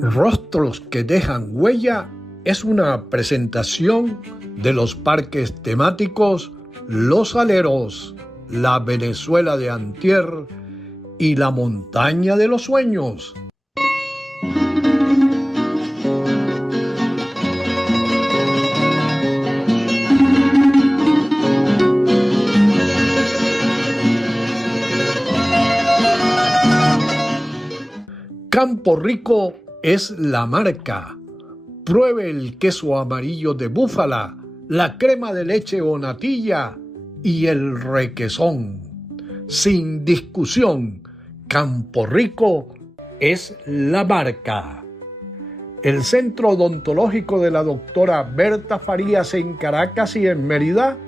Rostros que dejan huella es una presentación de los parques temáticos Los Aleros, la Venezuela de antier y la Montaña de los Sueños. Campo Rico es la marca. Pruebe el queso amarillo de búfala, la crema de leche o natilla y el requesón. Sin discusión, Campo Rico es la marca. El Centro Odontológico de la doctora Berta Farías en Caracas y en Mérida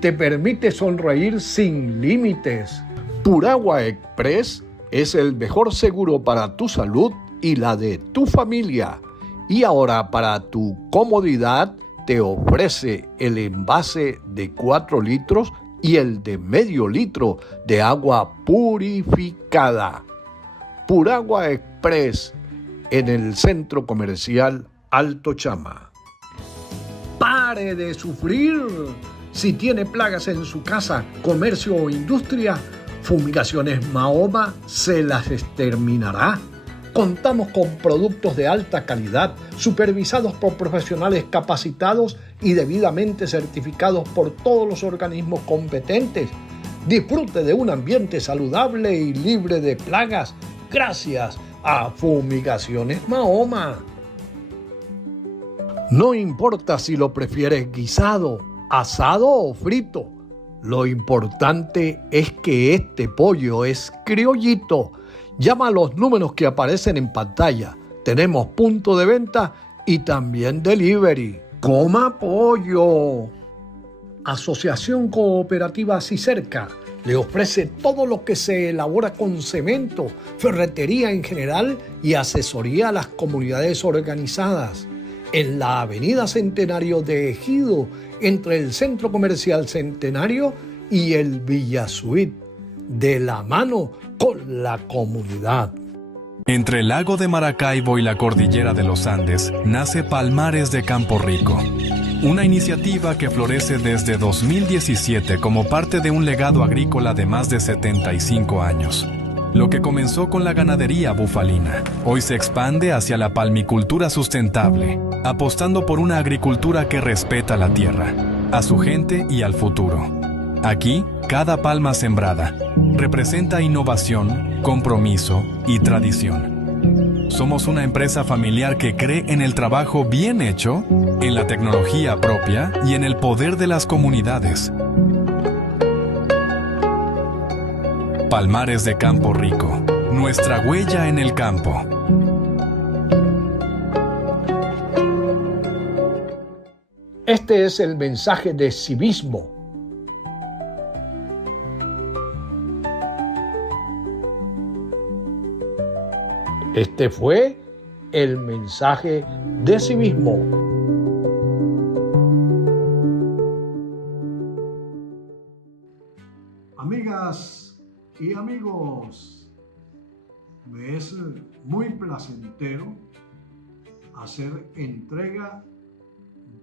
te permite sonreír sin límites. Puragua Express es el mejor seguro para tu salud y la de tu familia. Y ahora, para tu comodidad, te ofrece el envase de 4 litros y el de medio litro de agua purificada. Puragua Express en el Centro Comercial Alto Chama. ¡Pare de sufrir! Si tiene plagas en su casa, comercio o industria, Fumigaciones Mahoma se las exterminará. Contamos con productos de alta calidad, supervisados por profesionales capacitados y debidamente certificados por todos los organismos competentes. Disfrute de un ambiente saludable y libre de plagas gracias a Fumigaciones Mahoma. No importa si lo prefieres guisado, asado o frito. Lo importante es que este pollo es criollito. Llama a los números que aparecen en pantalla. Tenemos punto de venta y también delivery. ¡Coma pollo! Asociación Cooperativa Cicerca le ofrece todo lo que se elabora con cemento, ferretería en general y asesoría a las comunidades organizadas. En la Avenida Centenario de Ejido, entre el Centro Comercial Centenario y el Villa Suite, de la mano con la comunidad. Entre el lago de Maracaibo y la cordillera de los Andes, nace Palmares de Campo Rico, una iniciativa que florece desde 2017 como parte de un legado agrícola de más de 75 años. Lo que comenzó con la ganadería bufalina, hoy se expande hacia la palmicultura sustentable, apostando por una agricultura que respeta la tierra, a su gente y al futuro. Aquí, cada palma sembrada representa innovación, compromiso y tradición. Somos una empresa familiar que cree en el trabajo bien hecho, en la tecnología propia y en el poder de las comunidades. Palmares de Campo Rico, nuestra huella en el campo. Este es el mensaje de civismo. Este fue el mensaje de civismo. Amigas y amigos, me es muy placentero hacer entrega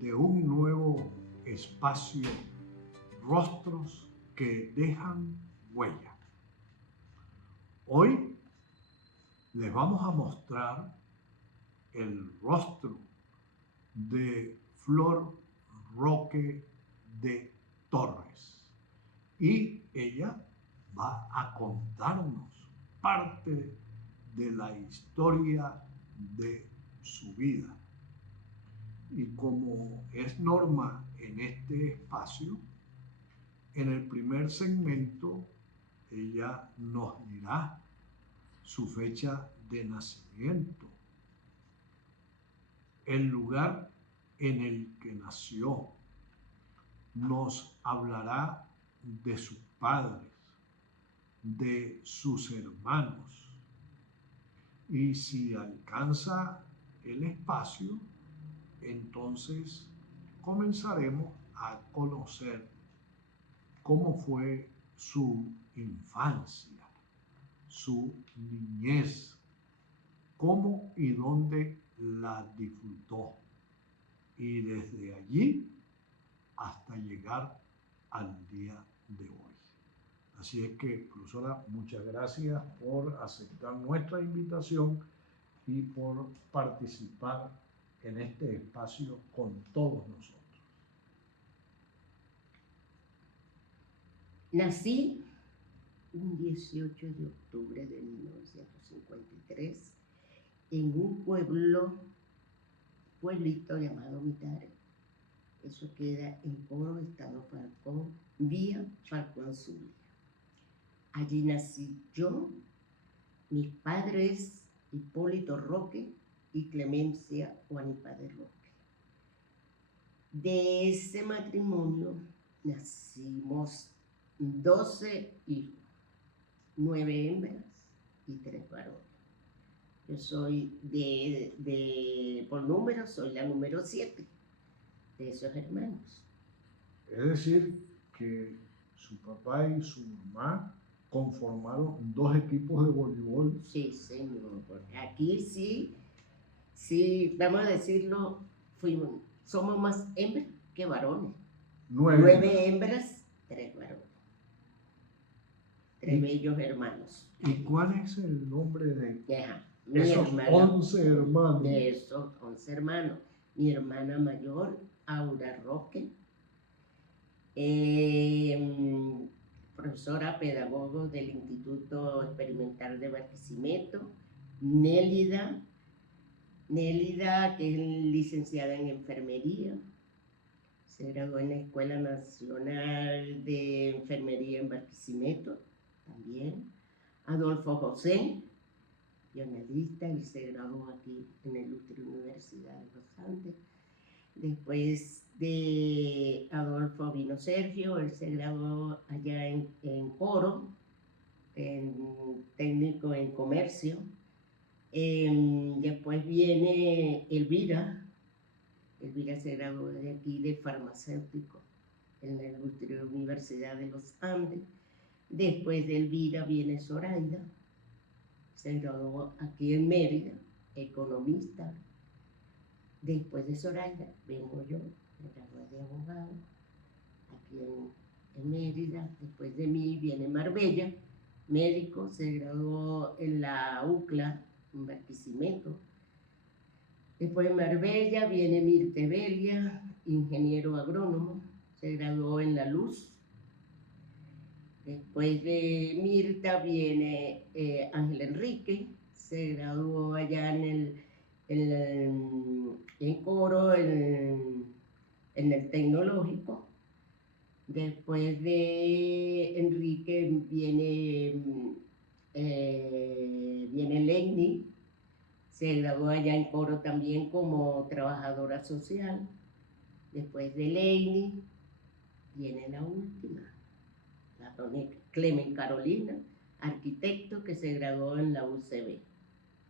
de un nuevo espacio, Rostros que dejan huella. Hoy les vamos a mostrar el rostro de Flor Roque de Torres y ella va a contarnos parte de la historia de su vida. Y como es norma en este espacio, en el primer segmento ella nos dirá su fecha de nacimiento, el lugar en el que nació, nos hablará de sus padres, de sus hermanos, y si alcanza el espacio, entonces comenzaremos a conocer cómo fue su infancia, su niñez, cómo y dónde la disfrutó. Y desde allí hasta llegar al día de hoy. Así es que, profesora, muchas gracias por aceptar nuestra invitación y por participar en este espacio con todos nosotros. Nací un 18 de octubre de 1953 en un pueblito llamado Mitare. Eso queda en Coro, Estado Falcón, vía Falcón Zulia. Allí nací yo, mis padres Hipólito Roque y Clemencia Juanipa de Roque. De ese matrimonio nacimos 12 hijos, 9 hembras y 3 varones. Yo soy por número, soy la número 7 de esos hermanos. Es decir, que su papá y su mamá conformaron 2 equipos de voleibol. Sí, señor. Aquí sí, vamos a decirlo, somos más hembras que varones. 9 hembras, 3 varones. 3 bellos hermanos. ¿Y cuál es el nombre de esos 11 hermanos? De esos 11 hermanos. Mi hermana mayor, Aura Roque, profesora pedagogo del Instituto Experimental de Barquisimeto. Nélida, que es licenciada en enfermería, se graduó en la Escuela Nacional de Enfermería en Barquisimeto también. Adolfo José, pionalista, y se graduó aquí en la Ilustre Universidad de los Andes. Después de Adolfo vino Sergio, él se graduó allá en Coro, en técnico en comercio. Después viene Elvira se graduó de aquí de farmacéutico en la Ilustre Universidad de los Andes. Después de Elvira viene Zoraida, se graduó aquí en Mérida, economista. Después de Zoraida vengo yo, me gradué de abogado aquí en Mérida. Después de mí viene Marbella, médico, se graduó en la UCLA, en Barquisimeto. Después de Marbella viene Mirte Belia, ingeniero agrónomo, se graduó en La Luz. Después de Mirta viene Ángel Enrique, se graduó allá en Coro, en el Tecnológico. Después de Enrique viene Lenny, se graduó allá en Coro también como trabajadora social. Después de Lenny viene la última, la Clemen Carolina, arquitecto, que se graduó en la UCB.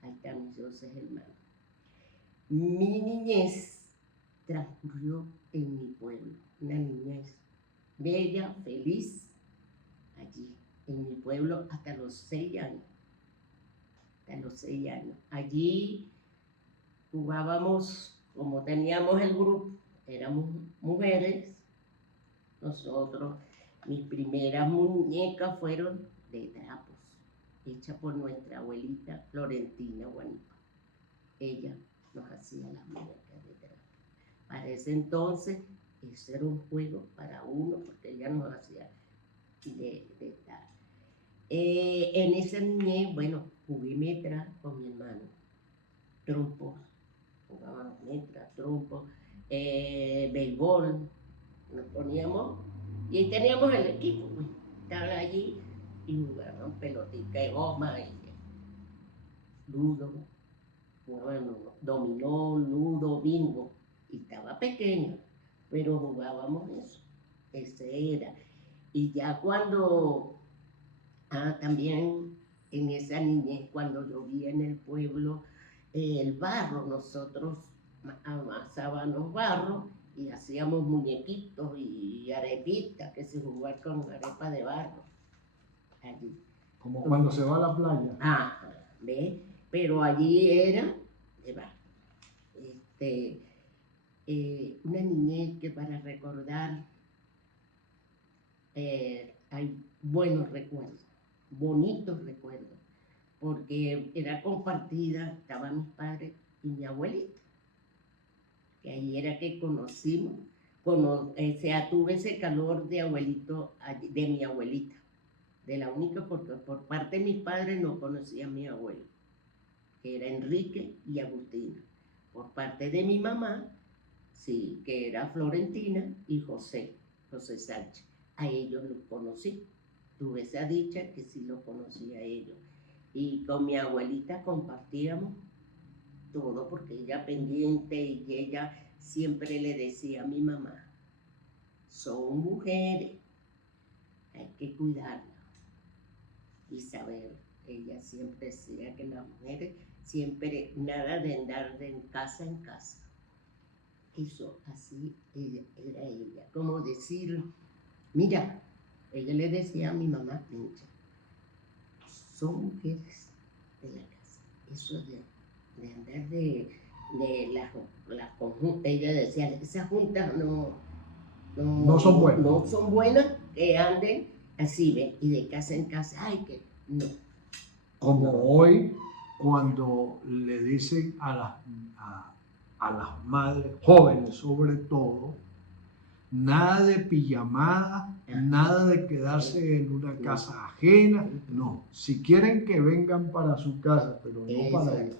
Ahí están mis 12 hermanos. Mi niñez transcurrió en mi pueblo, una niñez bella, feliz, allí, en mi pueblo, hasta los 6 años. Allí jugábamos, como teníamos el grupo, éramos mujeres, nosotros, mis primeras muñecas fueron de trapos, hechas por nuestra abuelita Florentina Juanipa. Ella nos hacía las muñecas de trapo. Para ese entonces, eso era un juego para uno, porque ella nos hacía de estar. En esa niñez, bueno, jugué metra con mi hermano, trompos, jugábamos metra, trompos, béisbol, nos poníamos y teníamos el equipo, pues, estaban allí y jugaban pelotica de goma y ludo, bueno, dominó, ludo, bingo, y estaba pequeño, pero jugábamos eso, ese era. Y ya cuando, también en esa niñez, cuando yo vi en el pueblo el barro, nosotros amasábamos barro y hacíamos muñequitos y arepitas, que se jugaban con arepa de barro allí. Como cuando se va a la playa. ¿Ves? pero allí era una niñez que para recordar hay buenos recuerdos, bonitos recuerdos, porque era compartida, estaban mis padres y mi abuelita, que ahí era que conocimos, tuve ese calor de abuelito, de mi abuelita, de la única, porque por parte de mis padres no conocía a mi abuelo, que era Enrique y Agustina. Por parte de mi mamá, sí, que era Florentina y José Sánchez. A ellos los conocí. Tuve esa dicha que sí los conocí a ellos. Y con mi abuelita compartíamos todo, porque ella pendiente y ella siempre le decía a mi mamá, son mujeres, hay que cuidarlas y saber. Ella siempre decía que las mujeres siempre nada de andar de casa en casa. Eso así era ella, como decir, mira, ella le decía a mi mamá, pincha, son mujeres de la casa. Eso de andar de las conjuntas, ella decía, esas juntas No son buenas. No son buenas, que anden así, ¿ven? Y de casa en casa, ay, que no. Como hoy, cuando le dicen a las madres, jóvenes sobre todo, nada de pijamada, nada de quedarse en una casa ajena, no. Si quieren que vengan para su casa, pero no para allá.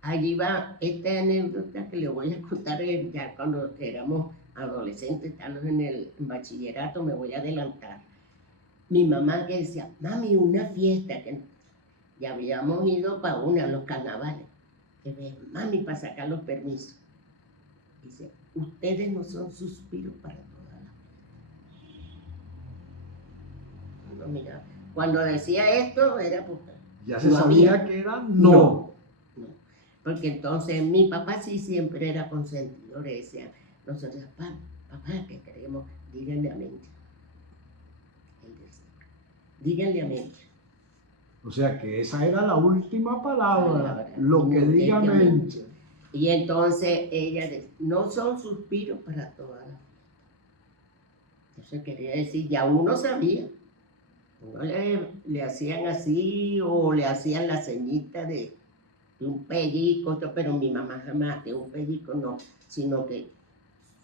Allí va esta anécdota que le voy a contar ya cuando éramos adolescentes, estábamos en el bachillerato, me voy a adelantar. Mi mamá que decía, mami, una fiesta, que ya habíamos ido para los carnavales, que ven, mami, para sacar los permisos. Dice, ustedes no son suspiros para toda la vida. No, mira, cuando decía esto era porque ya se sabía que era no. Porque entonces mi papá sí siempre era consentidor, decía, nosotros, papá, que queremos, díganle a Mencha. Él decía, díganle a Mencha. O sea que esa era la última palabra, lo que diga Mencha. Y entonces ella decía, no son suspiros para toda la vida. Eso quería decir, ya uno sabía. Uno le hacían así o le hacían la ceñita de un pellico, pero mi mamá jamás de un pellico no, sino que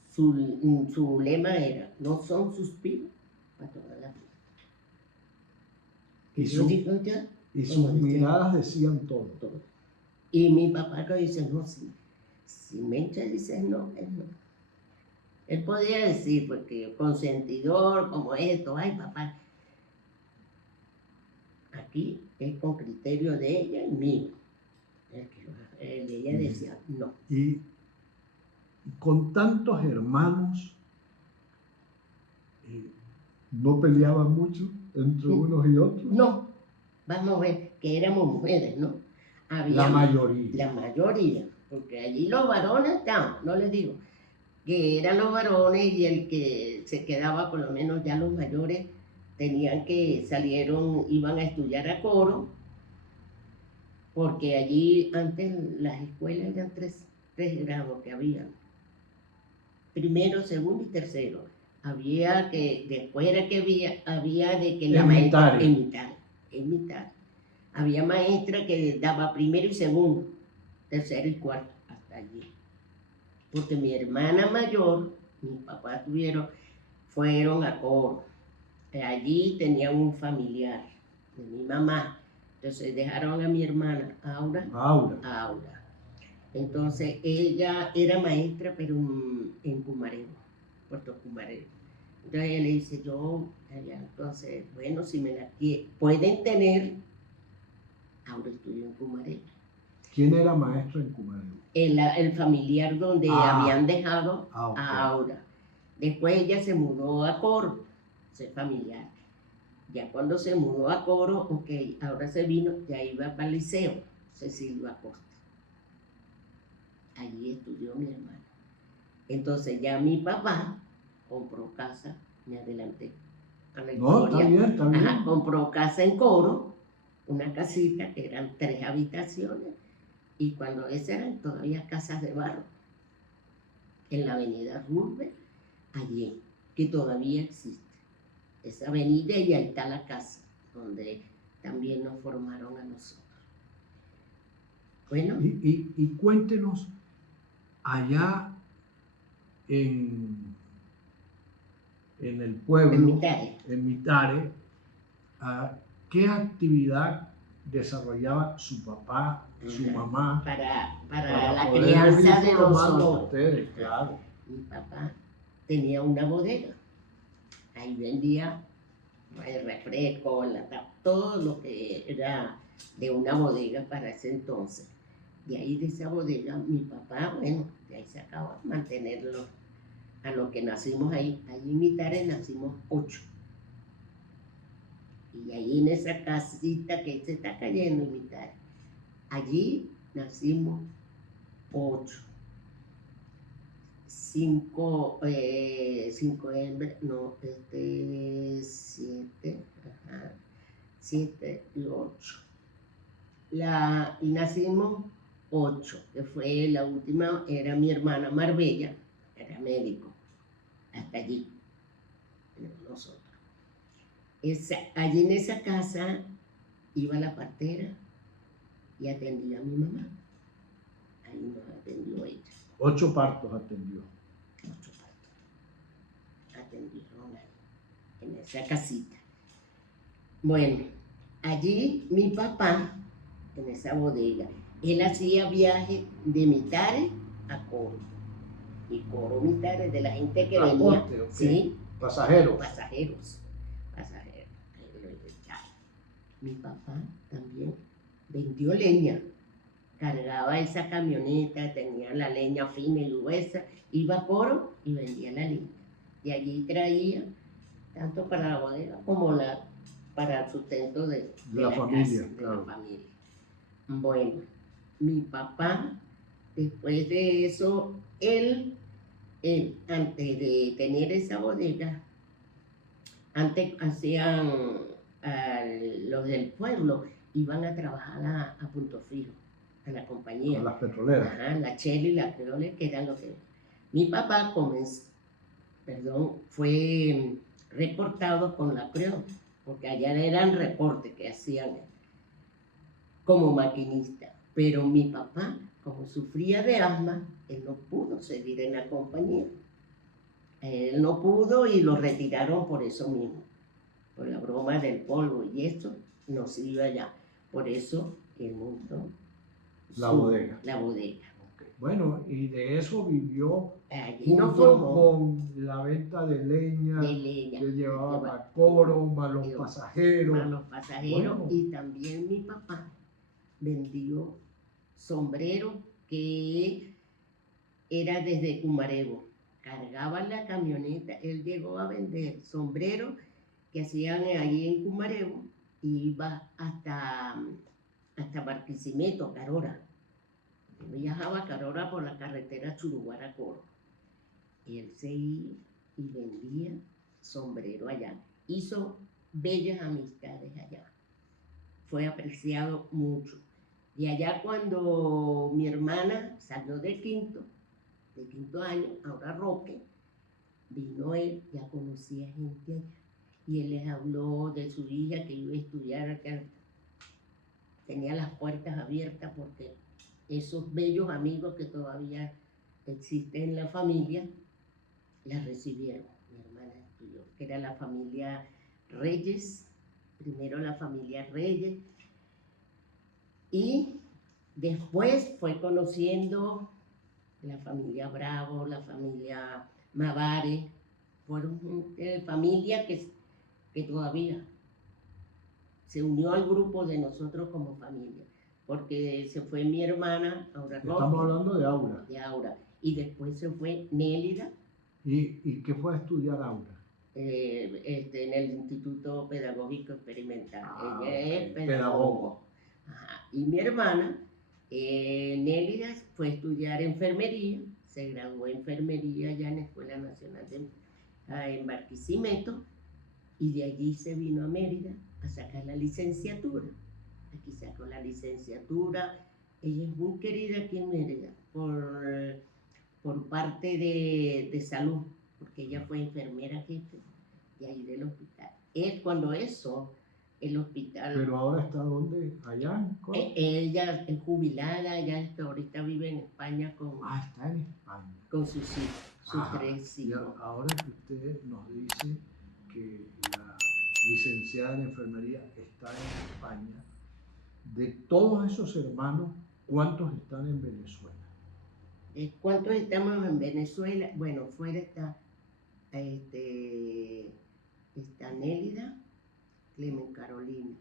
su lema era, no son suspiros para toda la vida. Y sus miradas decían todo. Y mi papá que dice, no, si Mencha dice no, es no. Él podía decir, porque consentidor, como esto, ay papá, aquí es con criterio de ella y mío. Ella decía no. Y con tantos hermanos, ¿no peleaban mucho entre unos y otros? No, vamos a ver que éramos mujeres, ¿no? La mayoría. La mayoría, porque allí los varones estaban, no les digo, que eran los varones y el que se quedaba, por lo menos ya los mayores, iban a estudiar a coro, porque allí antes las escuelas eran tres grados que había, primero, segundo y tercero. Había que, después era que había de que la maestra, en mitad. Había maestra que daba primero y segundo, tercero y cuarto, hasta allí. Porque mi hermana mayor, mis papás fueron a coro. Allí tenían un familiar de mi mamá. Entonces dejaron a mi hermana, Aura. Entonces ella era maestra, pero en Cumarero, Puerto Cumarero. Entonces ella le dice, entonces, bueno, si me la pueden tener, Aura estudió en Cumarero. ¿Quién era maestro en Cumarero? El familiar donde habían dejado okay. a Aura. Después ella se mudó a Coro, ese familiar. Ya cuando se mudó a Coro, ahora se vino, ya iba para el liceo, Cecilio Acosta. Allí estudió mi hermana. Entonces ya mi papá compró casa, me adelanté a la historia. Está bien. Compró casa en Coro, una casita que eran 3 habitaciones, Y cuando esas eran todavía casas de barro, en la avenida Roosevelt, allí, que todavía existe. Esa avenida y ahí está la casa, donde también nos formaron a nosotros. Bueno. Y cuéntenos, allá en el pueblo, en Mitare, ¿qué actividad desarrollaba su papá, su mamá? Para la crianza de nosotros. Ustedes, claro. Mi papá tenía una bodega. Ahí vendía el refresco, todo lo que era de una bodega para ese entonces. De ahí de esa bodega, mi papá, bueno, de ahí se acaba de mantenerlo. A los que nacimos ahí en Mitare nacimos 8. Y ahí en esa casita que se está cayendo en Mitare, allí nacimos 8. 5 hembras, no, 7, 7 y 8. Y nacimos 8, que fue la última, era mi hermana Marbella, era médico, hasta allí, nosotros. Allí en esa casa iba la partera y atendía a mi mamá. Ahí nos atendió ella. 8 partos atendió. 8 partos atendieron ahí, en esa casita. Bueno, allí mi papá, en esa bodega, él hacía viajes de Mitare a Coro. Y Coro Mitare, de la gente que venía. Okay. ¿Sí? Pasajeros. Pasajeros. Mi papá también vendió leña. Cargaba esa camioneta, tenía la leña fina y gruesa, iba a Coro y vendía la leña. Y allí traía, tanto para la bodega como para el sustento de la familia. Casa, claro. De la familia. Bueno, mi papá, después de eso, él antes de tener esa bodega, antes hacían, los del pueblo iban a trabajar a Punto Fijo, a la compañía. A las petroleras. Ajá, la Shell y la Creole, que eran los que... Mi papá fue reportado con la Creole, porque allá eran reportes que hacían como maquinista. Pero mi papá, como sufría de asma, él no pudo seguir en la compañía. Él no pudo y lo retiraron por eso mismo, por la broma del polvo y esto, no se iba allá. Por eso él montó la bodega. La bodega. Okay. Bueno, y de eso vivió allí junto con la venta de leña que llevaba a Coro, más los pasajeros. Bueno. Y también mi papá vendió sombrero que era desde Cumarebo. Cargaba la camioneta, él llegó a vender sombreros que hacían allí en Cumarebo y iba hasta Barquisimeto, Carora. Él viajaba a Carora por la carretera Churuguara-Coro. Él se iba y vendía sombrero allá. Hizo bellas amistades allá. Fue apreciado mucho. Y allá cuando mi hermana salió de quinto año, ahora Roque, vino él, ya conocía gente allá. Y él les habló de su hija que iba a estudiar, que tenía las puertas abiertas porque esos bellos amigos que todavía existen en la familia, la recibieron. Mi hermana estudió, que era la familia Reyes, primero la familia Reyes, y después fue conociendo la familia Bravo, la familia Mavare, fueron familias que todavía se unió al grupo de nosotros como familia, porque se fue mi hermana, ahora Estamos hablando de Aura. De Aura, y después se fue Nélida. ¿Y qué fue a estudiar Aura? En el Instituto Pedagógico Experimental. Ella es pedagogo. Ajá. Y mi hermana, Nélida, fue a estudiar enfermería, se graduó en enfermería allá en la Escuela Nacional en Barquisimeto, y de allí se vino a Mérida a sacar la licenciatura. Aquí sacó la licenciatura Ella es muy querida aquí en Mérida por parte de salud, porque ella fue enfermera jefe de ahí del hospital. Cuando eso, el hospital... Pero ahora está ¿dónde? ¿Allá en Córdoba? Ella es jubilada, ahorita vive en España Está en España. con sus hijos, sus Ajá. 3 Y hijos. ahora que usted nos dice que la licenciada en enfermería está en España, de todos esos hermanos, ¿cuántos están en Venezuela? ¿Cuántos estamos en Venezuela? Bueno, fuera está Nélida, Clemen Carolina,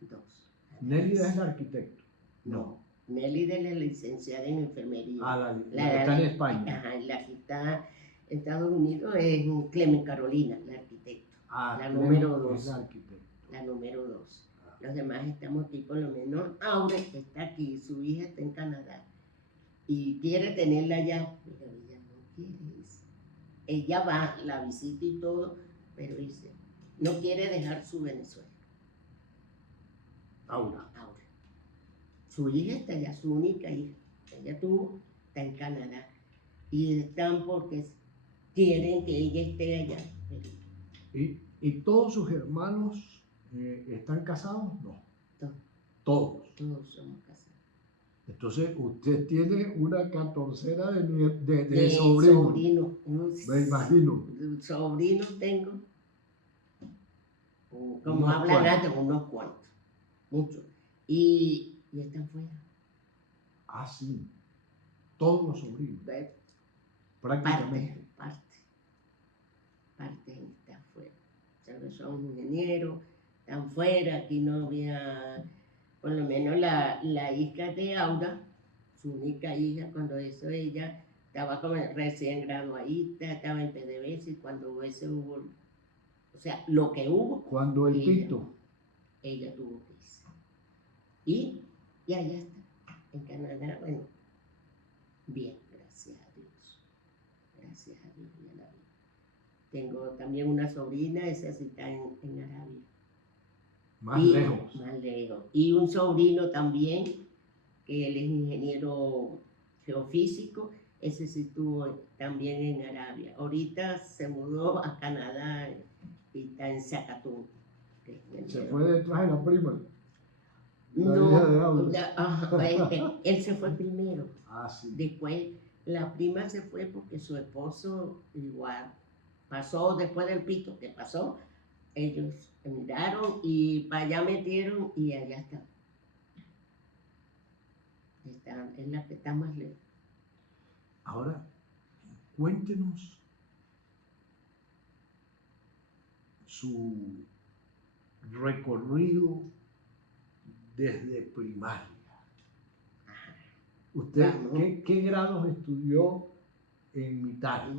2. Nélida es la arquitecto. No, Nélida es la licenciada en enfermería. La que está en España. Ajá, la que está en Estados Unidos es Clemen Carolina, la arquitecto. La número 2. La número 2. Los demás estamos aquí, por lo menos Aure está aquí, su hija está en Canadá y quiere tenerla allá, pero ella no quiere eso. Ella va, la visita y todo, pero dice, no quiere dejar su Venezuela. Aura. Su hija está allá, su única hija. Ella está en Canadá. Y están porque quieren que ella esté allá. ¿Y todos sus hermanos están casados? No. Todos. Todos somos casados. Entonces, usted tiene una 14 de sobrinos. Me imagino. Sobrinos tengo. Como hablan antes, unos cuantos. Muchos. Y están fuera. Ah, sí. Todos los sobrinos. Prácticamente. Parte está fuera. ¿Sabes? Son ingenieros, están fuera. Aquí no había, por lo menos la hija de Aura, su única hija, cuando ella estaba como recién graduadita, estaba en PDVSA y cuando hubo, o sea, lo que hubo. Cuando el Tito. Ella tuvo que irse. Y allá está, en Canadá, bueno, bien, gracias a Dios. Gracias a Dios y a la vida. Tengo también una sobrina, esa sí está en Arabia. Más lejos. Y un sobrino también, que él es ingeniero geofísico, ese sí estuvo también en Arabia. Ahorita se mudó a Canadá y está en Zacatún. Se fue detrás de la prima. No, él se fue primero. Sí. Después la prima se fue porque su esposo igual pasó después del pito que pasó. Ellos miraron y para allá metieron y allá está. Es la que está más lejos. Ahora, cuéntenos su recorrido desde primaria. ¿Usted qué grados estudió en Mitare?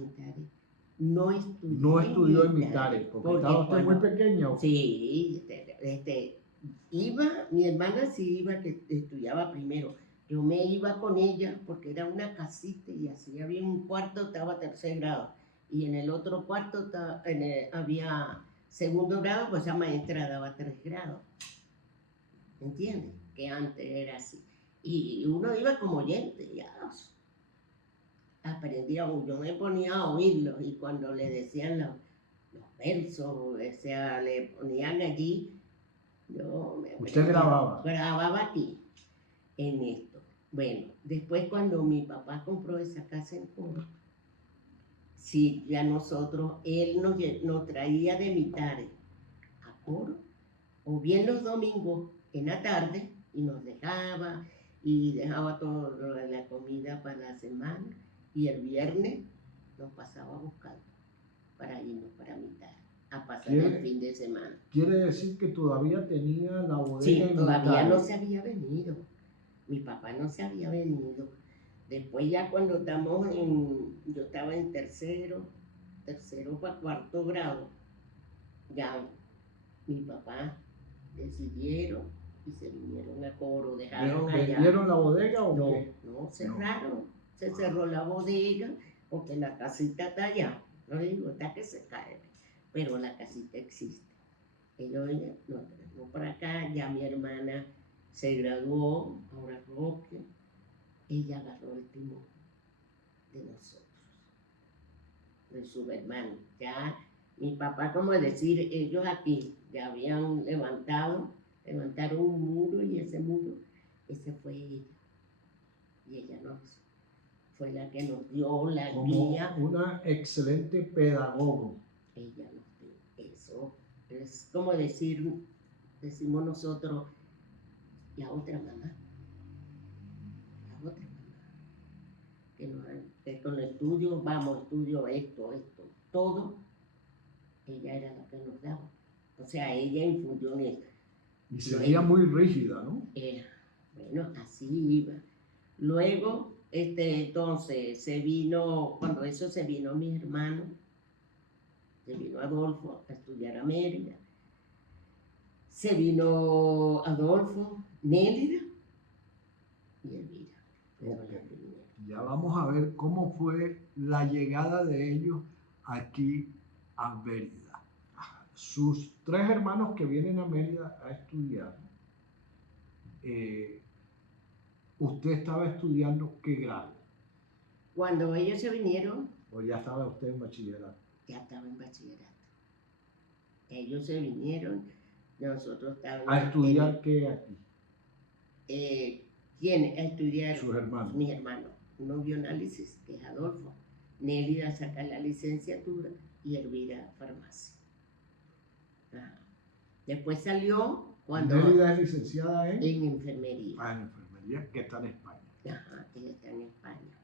No estudió en Mitare, porque estaba usted muy pequeña. Sí, mi hermana sí iba, que estudiaba primero. Yo me iba con ella porque era una casita y así había un cuarto, estaba 3er grado. Y en el otro cuarto había 2º grado, pues esa maestra daba 3 grados. ¿Entiendes? Que antes era así. Y uno iba como oyente, ya aprendía, yo me ponía a oírlos y cuando le decían los versos, o sea, le ponían allí, ¿Usted grababa? Grababa aquí, en esto. Bueno, después cuando mi papá compró esa casa en Coro, sí, ya él nos traía de Mitare a Coro, o bien los domingos en la tarde, y nos dejaba toda la comida para la semana, y el viernes nos pasaba buscando para irnos para Mitare, a pasar el fin de semana. ¿Quiere decir que todavía tenía la bodega? Sí, todavía no se había venido. Mi papá no se había venido. Después ya cuando yo estaba en tercero para 4º grado, ya mi papá decidieron y se vinieron a Coro, dejaron allá. ¿Vendieron la bodega o qué? No, cerraron. Se cerró la bodega porque la casita está allá. No digo, está que se cae, pero la casita existe. Ellos nos trajeron para acá, ya mi hermana se graduó, ahora Roque, ella agarró el timón de nosotros, de sus hermanos. Ya mi papá, como decir, ellos aquí ya habían levantaron un muro y ese muro, ese fue ella. Y ella fue la que nos dio la Como guía. una excelente pedagogo. Ella nos dio eso. Es como decimos nosotros, la otra mamá. La otra mamá. Que con el estudio, vamos, estudio esto, todo, ella era la que nos daba. O sea, ella infundió en eso. Y sería muy rígida, ¿no? Bueno, así iba. Luego, entonces, cuando eso se vino mi hermano, se vino Adolfo a estudiar a Mérida, se vino Adolfo, Mérida y Elvira. Okay. Ya vamos a ver cómo fue la llegada de ellos aquí a Mérida. Sus 3 hermanos que vienen a Mérida a estudiar, ¿usted estaba estudiando qué grado? Cuando ellos se vinieron, ¿O ya estaba usted en bachillerato? ya estaba en bachillerato. Ellos se vinieron, nosotros estábamos... ¿A estudiar qué aquí? ¿Quién? A estudiar. Sus hermanos. Mis hermanos. Uno bioanálisis, que es Adolfo. Nélida saca la licenciatura y Elvira farmacia. Ajá. Después salió cuando... Nélida es licenciada en enfermería. En enfermería, que está en España. Ajá, ella está en España.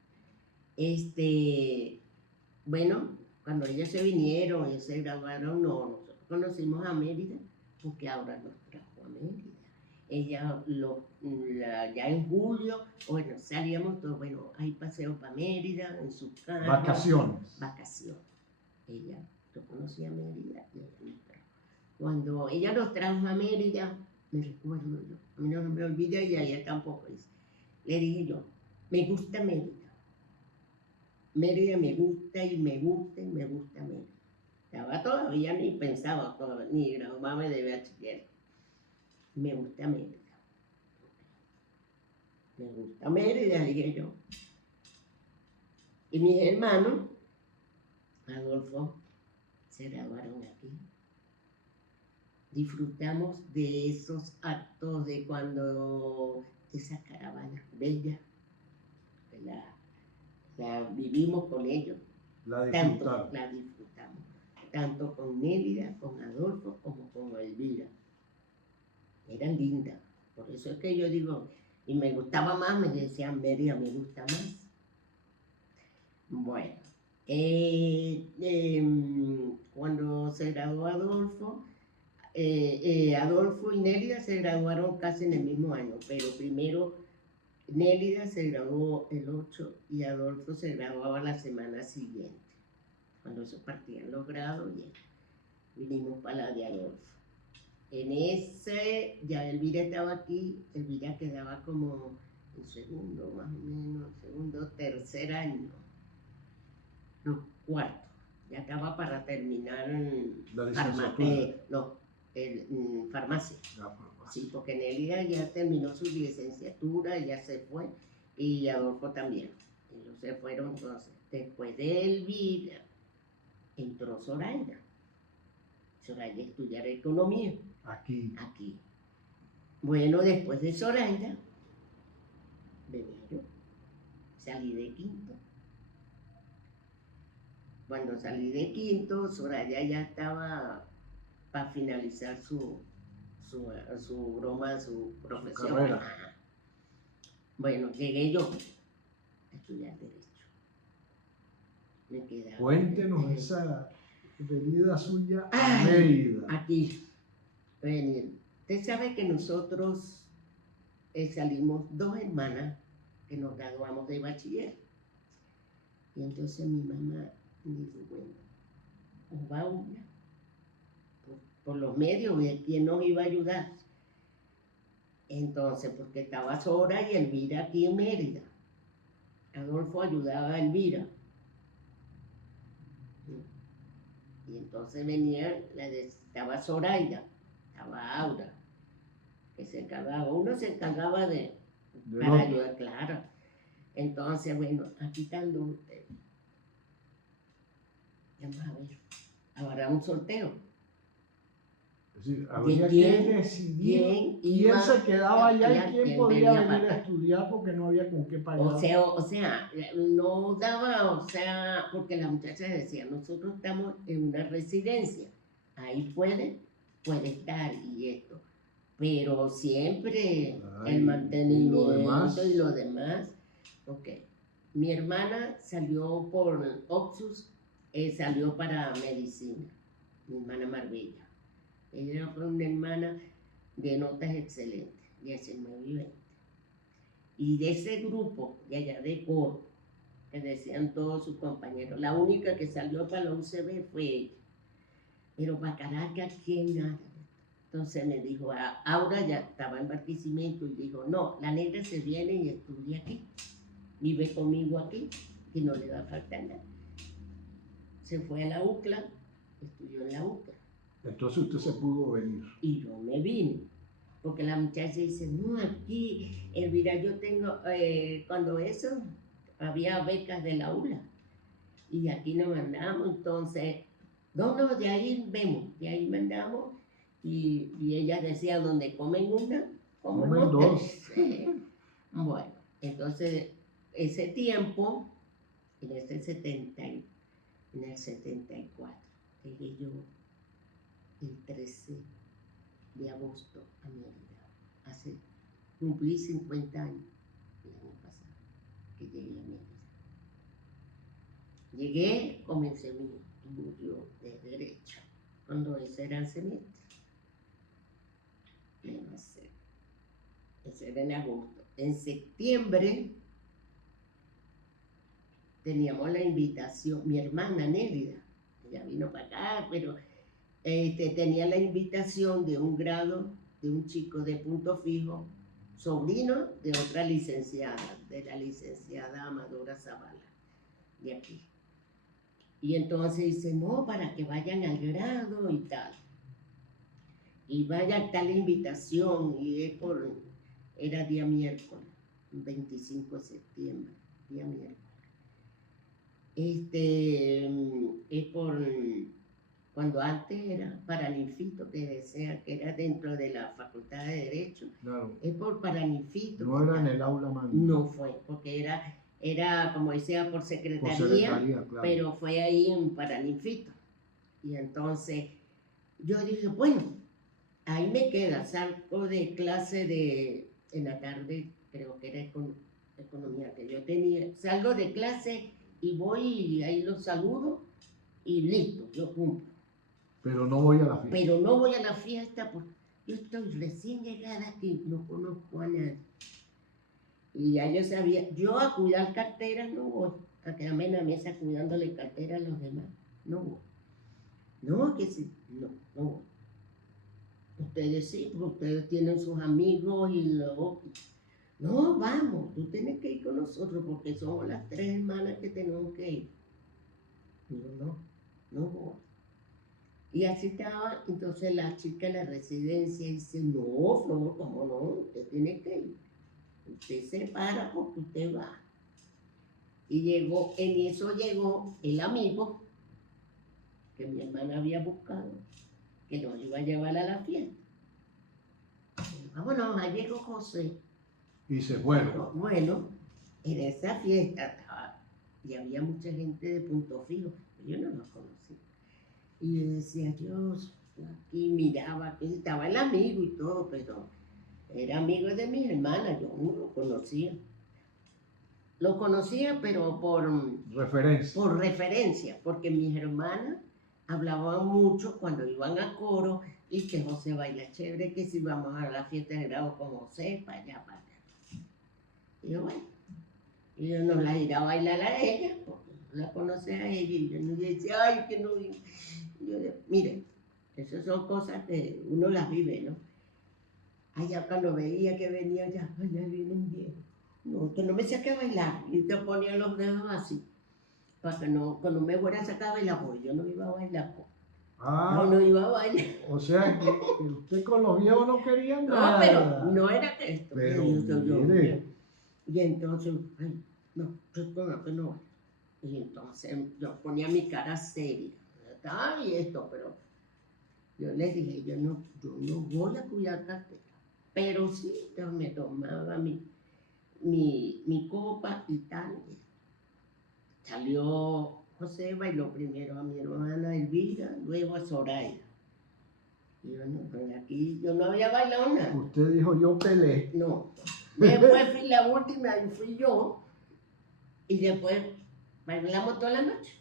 Bueno, cuando ellos se vinieron, ellos se graduaron, nosotros conocimos a Mérida, porque ahora nos trajo a Mérida. Ella, ya en julio, bueno, salíamos todos, bueno, hay paseo para Mérida, en su casa. Vacaciones. Ella, yo conocí a Mérida y ella me trajo. Cuando ella nos trajo a Mérida, me recuerdo yo, a mí no me olvida y a ella tampoco, le dije yo, me gusta Mérida. Mérida me gusta y me gusta y me gusta Mérida. Estaba todavía ni pensaba, ni graduarme de bachiller. Me gusta Mérida. Me gusta Mérida, dije yo. Y mis hermanos, Adolfo, se graduaron aquí. Disfrutamos de esos actos de cuando esa caravana bella, la vivimos con ellos. La disfrutamos. Tanto con Nélida, con Adolfo, como con Elvira. Eran lindas. Por eso es que yo digo, y me gustaba más, me decían, Mérida me gusta más. Bueno, cuando se graduó Adolfo, Adolfo y Nélida se graduaron casi en el mismo año, pero primero Nélida se graduó el 8 y Adolfo se graduaba la semana siguiente. Cuando se partían los grados, vinimos para la de Adolfo. En ese, ya Elvira estaba aquí, Elvira quedaba como en segundo, más o menos, tercer año, no, cuarto. Ya estaba para terminar la licenciatura. Farmacia. Sí, porque Nélida ya terminó su licenciatura, ya se fue, y Adolfo también. Ellos se fueron entonces. Después de Elvira, entró Zoraida. Zoraida estudiar economía. Aquí. Bueno, después de Zoraida, venía yo. Salí de quinto. Cuando salí de quinto, Zoraida ya estaba para finalizar su broma, su profesión. Su carrera. Bueno, llegué yo a estudiar Derecho. Me quedaba. Cuéntenos esa venida suya a Mérida. Aquí. Usted sabe que nosotros salimos 2 hermanas que nos graduamos de bachiller. Y entonces mi mamá me dijo, bueno, nos va una. Por los medios, ¿quién nos iba a ayudar? Entonces, porque estaba Sora y Elvira aquí en Mérida. Adolfo ayudaba a Elvira. Y entonces venía, estaba Zoraida, estaba Aura, que se encargaba, uno se encargaba Del para otro. ayudar, claro. Entonces, bueno, aquí están los ustedes. Vamos a ver, habrá un sorteo. Es decir, Habría que decidir quién se quedaba allá y quién podía venía venir para a acá. estudiar porque no había con qué pagar. O sea, no daba, o sea, porque la muchacha decía, nosotros estamos en una residencia, ahí puede estar y esto, pero siempre Ay, el y mantenimiento lo demás. y lo demás, ok. Mi hermana salió por Oxus, salió para medicina, mi hermana Marbella. Ella fue una hermana de notas excelentes, 19 y 20. Y de ese grupo de allá de coro, que decían todos sus compañeros, la única que salió para la UCB fue ella. Pero para Caracas, ¿quién nada? Entonces me dijo, Aura ya estaba en Barquisimeto y dijo, no, la negra se viene y estudia aquí, vive conmigo aquí, que no le va a faltar nada. Se fue a la UCLA, estudió en la UCLA. Entonces usted se pudo venir. Y yo me vine, porque la muchacha dice, no, aquí, Elvira, yo tengo, cuando eso, había becas de la ULA, y aquí nos mandamos, entonces, no, de ahí vemos, de ahí mandamos, y ella decía, donde comen una, comen Comen dos. dos. Bueno, entonces, ese tiempo, en el 74, llegué yo el 13 de agosto a Mérida. Cumplí 50 años el año pasado que llegué a Mérida. Llegué, comencé mi estudio de Derecho, cuando ese era el semestre. No sé, ese era en agosto. En septiembre teníamos la invitación, mi hermana Nélida, ella vino para acá, pero tenía la invitación de un grado de un chico de Punto Fijo, sobrino de otra licenciada, de la licenciada Amadora Zavala, de aquí. Y entonces dice, no, para que vayan al grado y tal. Y vaya tal invitación, y era día miércoles, 25 de septiembre, día miércoles. Es por... Cuando antes era Paraninfito, que decía que era dentro de la Facultad de Derecho, Claro. es por Paraninfito. No era en el aula magna. No fue, porque era como decía, por secretaría, Claro. pero fue ahí en Paraninfito. Y entonces yo dije, bueno, ahí me queda, salgo de clase en la tarde, creo que era economía que yo tenía, salgo de clase y voy y ahí los saludo y listo, yo cumplo. Pero no voy a la fiesta. Pero no voy a la fiesta porque yo estoy recién llegada aquí, no conozco a nadie. Y ya yo sabía, yo a cuidar carteras no voy, a quedarme en la mesa cuidándole cartera a los demás, no voy. No, que sí, no voy. Ustedes sí, porque ustedes tienen sus amigos y luego, no, vamos, tú tienes que ir con nosotros porque somos las 3 hermanas que tenemos que ir. Digo, no voy. Y así estaba, entonces la chica de la residencia dice, no, Flor, ¿cómo no? Usted tiene que ir. Usted se para porque usted va. Y en eso llegó el amigo que mi hermana había buscado, que nos iba a llevar a la fiesta. Vámonos, ahí llegó José. Y dice, bueno, en esa fiesta estaba, y había mucha gente de Punto Fijo, yo no los conocía. Y yo decía, Dios, aquí miraba, aquí estaba el amigo y todo, pero era amigo de mis hermanas, yo no lo conocía. Lo conocía, pero por referencia, porque mis hermanas hablaban mucho cuando iban a coro y que José baila chévere, que si vamos a la fiesta de grado con José, para allá, para allá. Y yo, bueno, y yo no la iba a bailar a ella, porque no la conocía a ella, y yo no decía, ay, que no. Yo, miren, esas son cosas que uno las vive, ¿no? Allá cuando veía que venía allá viene un viejo. No, que no me saque a bailar. Y te ponía los dedos así, para que no, cuando me fuera a sacar a bailar, pues yo no iba a bailar. Yo no iba a bañar. O sea que usted con los viejos no quería No, nada. pero no era que esto. Pero yo, mire. y entonces, ay, no, supongo que no. Y entonces yo ponía mi cara seria. Y esto, pero yo les dije, yo no voy a cuidar cartera. Pero sí, yo me tomaba mi copa y tal. Salió José, bailó primero a mi hermana Elvira, luego a Soraya. Y yo no, pues aquí yo no había bailado nada. Usted dijo, yo peleé. No. Después fui la última y fui yo. Y después bailamos toda la noche.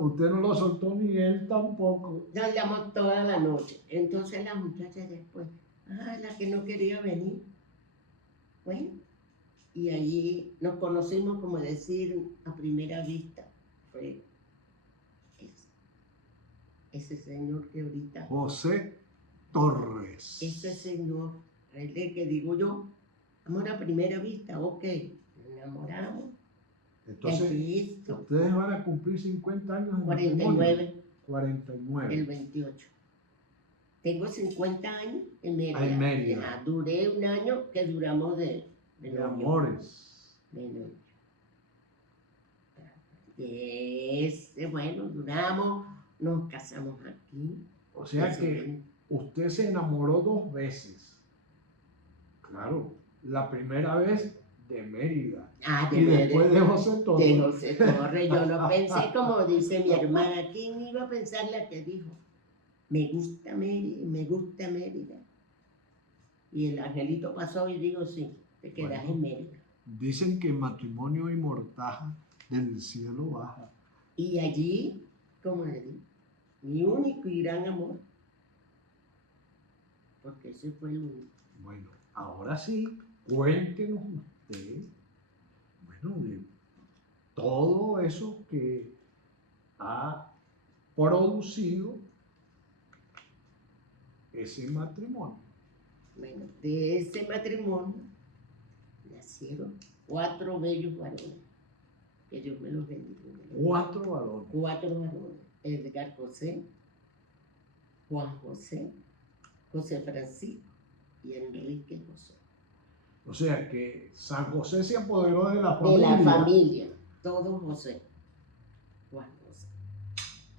Usted no lo soltó ni él tampoco. Bailamos toda la noche. Entonces la muchacha después, la que no quería venir. Bueno, y allí nos conocimos, como decir, a primera vista. Fue ese señor que ahorita... José Torres. Ese señor, el que digo yo, amor a primera vista, ok, nos enamoramos. Entonces, listo. ustedes van a cumplir 50 años en matrimonio. 49. El 28. Tengo 50 años en Mérida. En Mérida. Duré un año que duramos de amores. De novio. Bueno, duramos, nos casamos aquí. O sea que usted se enamoró 2 veces. Claro, la primera vez de Mérida. De y Mérida. Después de José Torres. De José Torres. Yo no pensé, como dice mi hermana, ¿quién iba a pensar la que dijo? Me gusta Mérida. Y el angelito pasó y digo, sí, te quedas en Mérida. Dicen que matrimonio y mortaja del cielo baja. Y allí, como le digo, mi único y gran amor, porque ese fue el único. Bueno, ahora sí, cuéntenos usted, bueno, de todo eso que ha producido ese matrimonio. Bueno, de ese matrimonio nacieron 4 bellos varones, que Dios me los bendiga. 4 varones. 4 varones. Edgar José, Juan José, José Francisco y Enrique José. O sea que San José se apoderó de la familia. De la familia, todo José. Juan José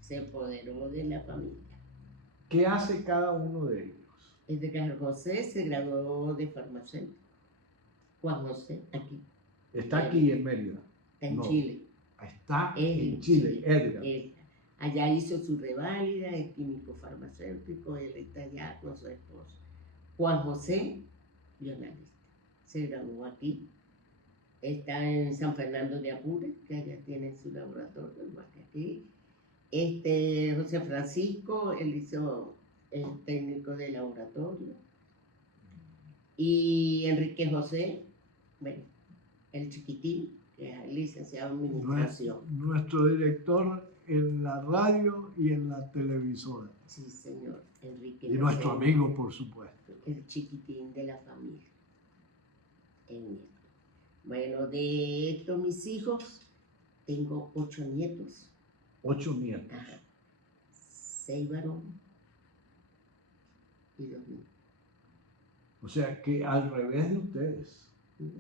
se apoderó de la familia. ¿Qué hace cada uno de ellos? Edgar José se graduó de farmacéutico. Juan José, aquí. Está aquí en Mérida. Está en Chile. Está en Chile, Edgar. Allá hizo su reválida, es químico farmacéutico, él está allá con su esposa. Juan José, bioanalista, se graduó aquí. Está en San Fernando de Apure, que allá tiene su laboratorio, igual que aquí. José Francisco, él hizo el técnico de laboratorio. Y Enrique José, bueno, el chiquitín, que es licenciado en administración. Nuestro director en la radio y en la televisora. Sí, señor, Enrique Y José, nuestro amigo, por supuesto. el chiquitín de la familia. Bueno, de estos mis hijos, tengo 8 nietos. 8 nietos. Ajá. 6 varones y 2 niñas. O sea que al revés de ustedes.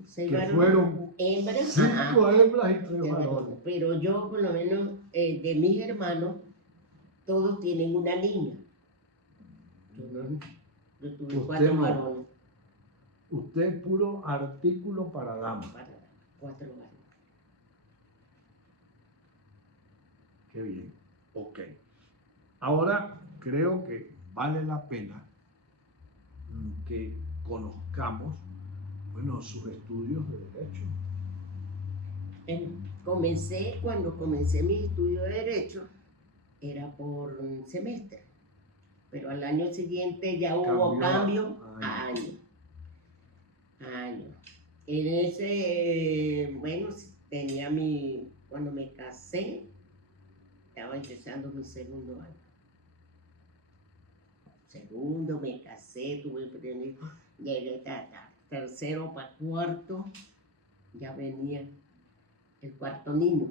6 Que varones, fueron hembras, 5 hembras y 3 de varones. varones. Pero yo, por lo menos, de mis hermanos, todos tienen una niña. Yo tuve 4 no. varones. Usted puro artículo para damas. Para 4 varones. Qué bien. Ok. Ahora creo que vale la pena que conozcamos, bueno, sus estudios de Derecho. Cuando comencé mis estudios de Derecho, era por un semestre. Pero al año siguiente ya hubo cambio a año. En ese, bueno, cuando me casé, estaba empezando mi segundo año. Me casé, tuve el primer hijo, llegué a tercero para cuarto, ya venía el cuarto niño.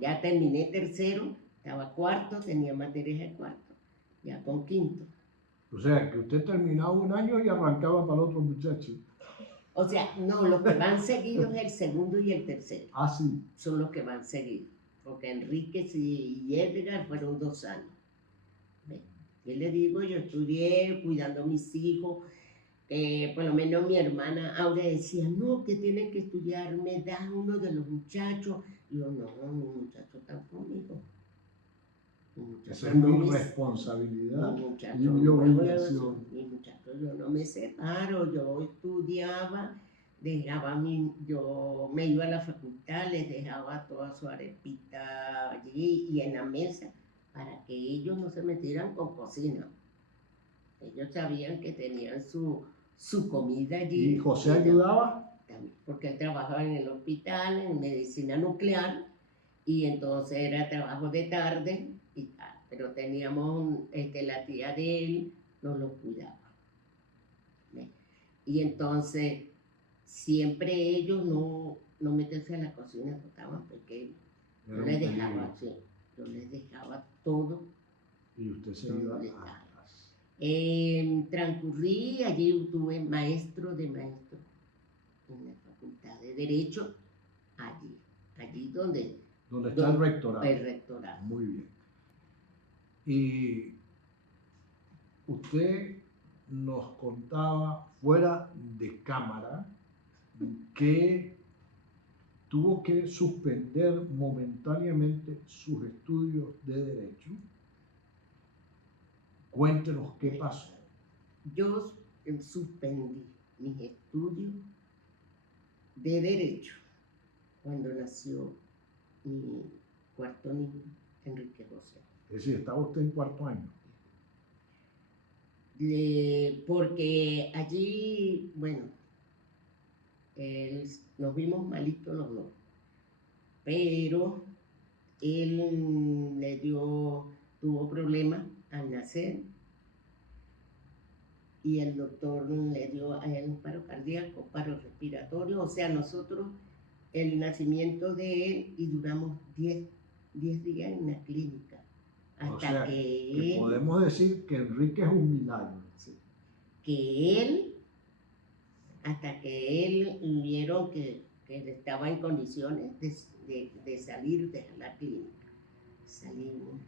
Ya terminé tercero Estaba cuarto, tenía materias de cuarto, ya con quinto. O sea, que usted terminaba un año y arrancaba para el otro muchacho. O sea, no, los que van seguidos es el segundo y el tercero. Ah, sí. Son los que van seguidos. Porque Enríquez y Edgar fueron 2 años. ¿Ve? ¿Qué le digo? Yo estudié cuidando a mis hijos. Por lo menos mi hermana Aura decía, no, que tienen que estudiar, me da uno de los muchachos. Y yo, no, mis muchachos están conmigo. Esa es mi responsabilidad y mi obligación. Mi muchacho, yo no me separo, yo estudiaba, yo me iba a la facultad, les dejaba toda su arepita allí y en la mesa para que ellos no se metieran con cocina. Ellos sabían que tenían su comida allí. ¿Y José ayudaba? También, porque él trabajaba en el hospital, en medicina nuclear, y entonces era trabajo de tarde y tal. Pero teníamos, la tía de él nos lo cuidaba. ¿Ve? Y entonces, siempre ellos no meterse a la cocina cuando estaban pequeños. Yo les dejaba, sí, yo les dejaba todo. Y usted se iba atrás. Transcurrí, allí tuve maestro de maestro en la Facultad de Derecho, allí donde está el rectorado. El rectorado. Muy bien. Y usted nos contaba fuera de cámara que tuvo que suspender momentáneamente sus estudios de Derecho. Cuéntenos qué pasó. Yo suspendí mis estudios de Derecho cuando nació mi cuarto niño, Enrique José. Es decir, estaba usted en cuarto año. Porque allí, bueno, nos vimos malitos los dos, pero él tuvo problemas al nacer y el doctor le dio a él un paro cardíaco, paro respiratorio, o sea, nosotros el nacimiento de él y duramos 10 días en la clínica. Hasta o sea, que podemos decir que Enrique es un milagro. Sí, hasta que él vieron que estaba en condiciones de salir de la clínica. Salimos.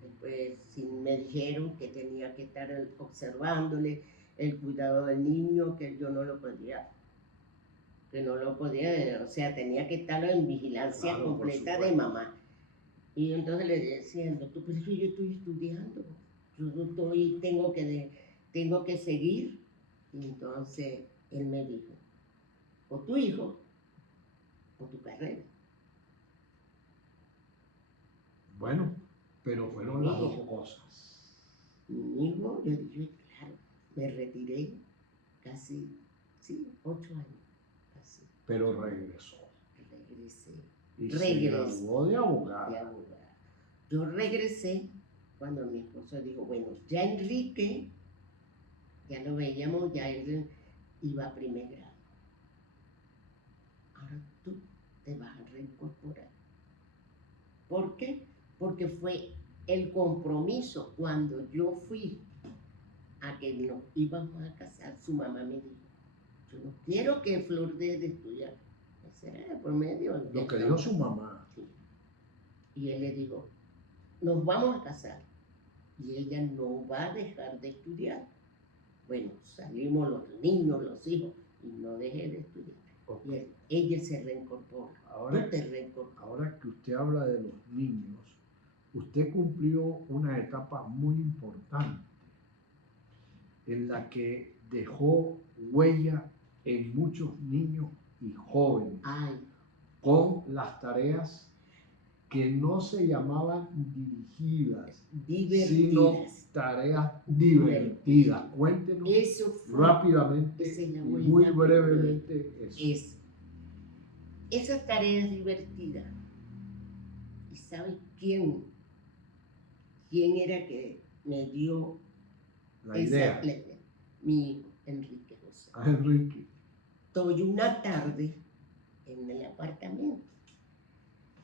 Después me dijeron que tenía que estar observándole el cuidado del niño, que yo no lo podía, o sea, tenía que estar en vigilancia completa de mamá. Y entonces le decía al doctor, pues yo estoy estudiando, tengo que seguir. Y entonces él me dijo, o tu hijo, o tu carrera. Bueno, pero fueron las dos cosas. Mi hijo, yo dije, claro, me retiré casi, 8 años. Casi. Pero regresó. Regresé. Y se graduó de abogada. Yo regresé cuando mi esposo dijo, bueno, ya Enrique, ya lo veíamos, ya él iba a primer grado. Ahora tú te vas a reincorporar. ¿Por qué? Porque fue el compromiso cuando yo fui a que nos íbamos a casar. Su mamá me dijo, yo no quiero que Flor deje de estudiar. Ese era por medio. Lo que dijo su mamá. Sí. Y él le dijo, nos vamos a casar y ella no va a dejar de estudiar. Bueno, salimos los niños, los hijos, y no dejé de estudiar. Okay. Y ella se reincorpora. Ahora que usted habla de los niños, usted cumplió una etapa muy importante en la que dejó huella en muchos niños y jóvenes con las tareas que no se llamaban dirigidas, sino tareas divertidas. Cuéntenos rápidamente y muy brevemente eso. Esas tareas divertidas. ¿Y sabe quién era que me dio la idea? Mi hijo, Enrique José. Enrique. Estoy una tarde en el apartamento.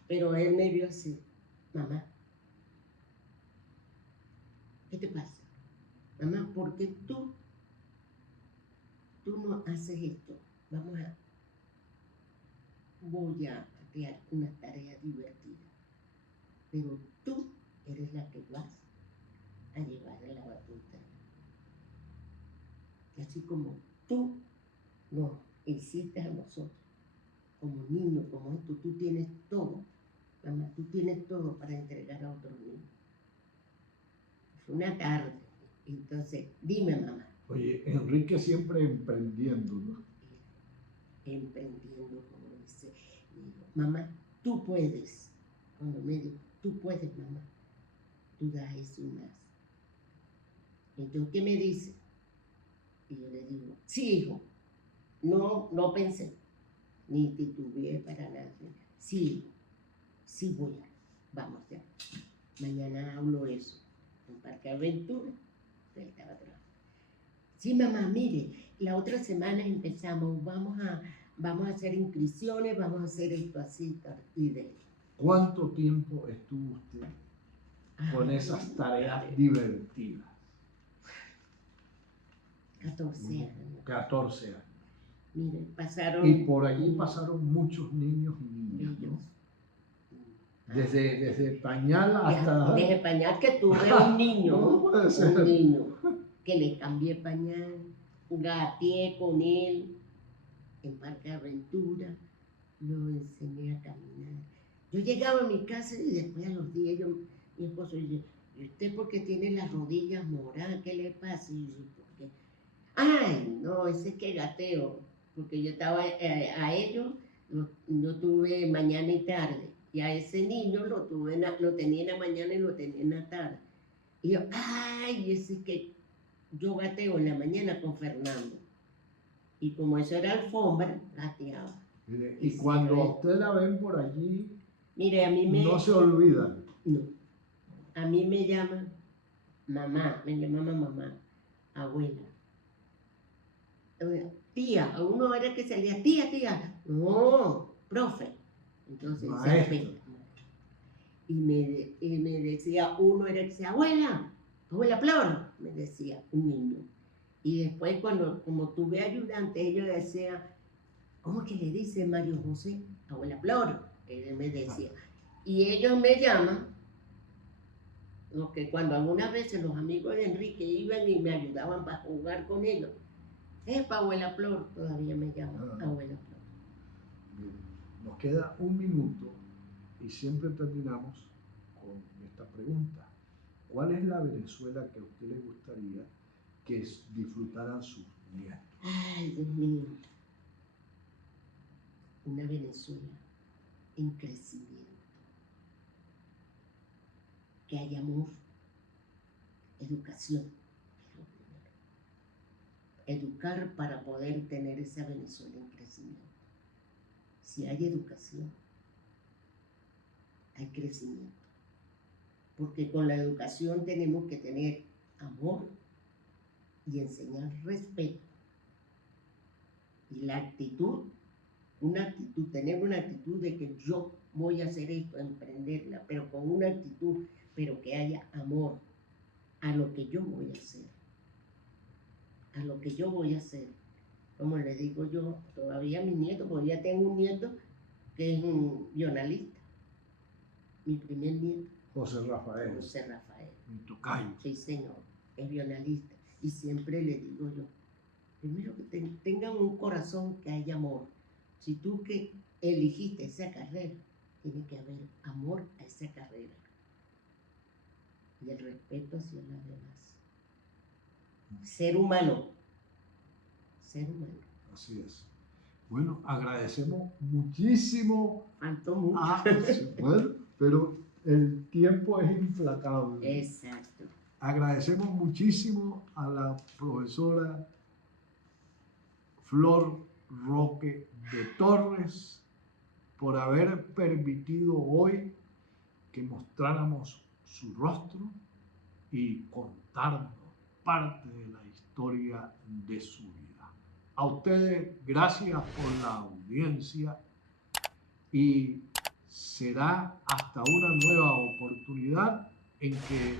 Pero él me vio así, mamá, ¿qué te pasa? Mamá, ¿por qué tú no haces esto? Voy a crear una tarea divertida, pero tú eres la que vas a llevar la batuta. Y así como tú nos hiciste a nosotros, como niños, como esto, tú tienes todo, mamá, tú tienes todo para entregar a otros niños. Fue una tarde, entonces, dime, mamá. Oye, Enrique siempre emprendiendo, ¿no? Emprendiendo, como dice, digo, mamá, tú puedes. Cuando me dijo, tú puedes, mamá, tú das eso y más. Entonces, ¿qué me dice? Y yo le digo, sí, hijo, no pensé, ni titubeé para nada. Sí, hijo, sí voy a, vamos ya. Mañana hablo eso, en Parque Aventura, él estaba trabajando. Sí, mamá, mire, la otra semana empezamos, vamos a hacer inscripciones, vamos a hacer esto así, y de... ¿Cuánto tiempo estuvo usted con esas tareas divertidas? 14 años. 14 años. Mire, pasaron... Y por allí pasaron muchos niños y niñas, ¿no? Desde pañal hasta... Desde pañal que tuve un niño, ¿Cómo puede ser? un niño, que le cambié pañal, gateé con él en Parque Aventura, lo enseñé a caminar. Yo llegaba a mi casa y después a los días mi esposo dice, ¿y usted por qué tiene las rodillas moradas? ¿Qué le pasa? Y yo, ¿por qué? Ay, no, ese es que gateo, porque yo estaba a ellos, yo tuve mañana y tarde, y a ese niño lo tenía en la mañana y lo tenía en la tarde. Y yo, ay, ese es que yo gateo en la mañana con Fernando. Y como eso era alfombra, gateaba. Mire, y cuando a usted la ven por allí, mire, a mí no se olvidan. No. A mí me llaman mamá, me llamaban mamá, abuela. Tía, a uno era que salía, tía. No, profe. Entonces, Maestro. y me decía, uno era que decía, abuela Flor, me decía un niño. Y después como tuve ayudante, ellos decían, ¿cómo que le dice Mario José? Abuela Flor, él me decía. Y ellos me llaman, lo que cuando algunas veces los amigos de Enrique iban y me ayudaban para jugar con ellos, es para Abuela Flor, todavía me llaman Abuela Flor. Bien, nos queda un minuto y siempre terminamos con esta pregunta. ¿Cuál es la Venezuela que a usted le gustaría que disfrutaran sus nietos? Ay, Dios mío. Una Venezuela en crecimiento. Que haya amor, educación, es lo primero. Educar para poder tener esa Venezuela en crecimiento. Si hay educación, hay crecimiento. Porque con la educación tenemos que tener amor y enseñar respeto. Y la actitud, tener una actitud de que yo voy a hacer esto, emprenderla, pero con una actitud, pero que haya amor a lo que yo voy a hacer. A lo que yo voy a hacer. Como le digo yo, todavía a mi nieto, porque ya tengo un nieto que es un guionalista. Mi primer nieto. José Rafael. José Rafael. Mi tocayo. Sí, señor, es guionalista. Y siempre le digo yo, primero que tengan un corazón que haya amor. Si tú que elegiste esa carrera, tiene que haber amor a esa carrera. Y el respeto hacia los demás. Ser humano. Ser humano. Así es. Bueno, agradecemos muchísimo. Faltó mucho. Bueno, pero el tiempo es implacable. Exacto. Agradecemos muchísimo a la profesora Flor Roque de Torres por haber permitido hoy que mostráramos su rostro y contarnos parte de la historia de su vida. A ustedes, gracias por la audiencia y será hasta una nueva oportunidad en que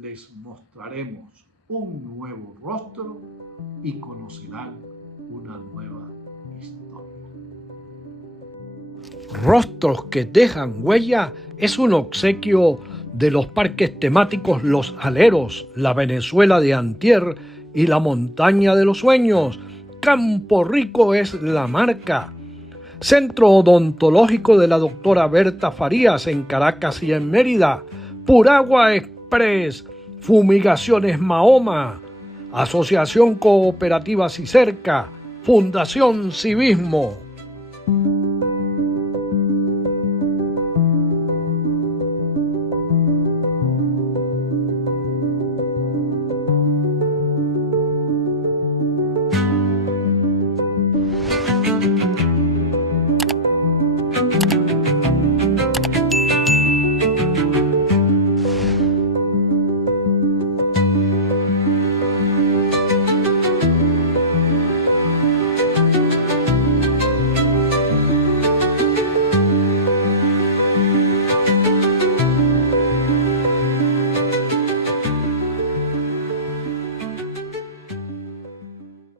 les mostraremos un nuevo rostro y conocerán una nueva historia. Rostros que dejan huella es un obsequio de los parques temáticos Los Aleros, la Venezuela de antier y la Montaña de los Sueños. Campo Rico es la marca. Centro Odontológico de la doctora Berta Farías en Caracas y en Mérida. Puragua Express. Fumigaciones Mahoma. Asociación Cooperativa Cicerca. Fundación Civismo.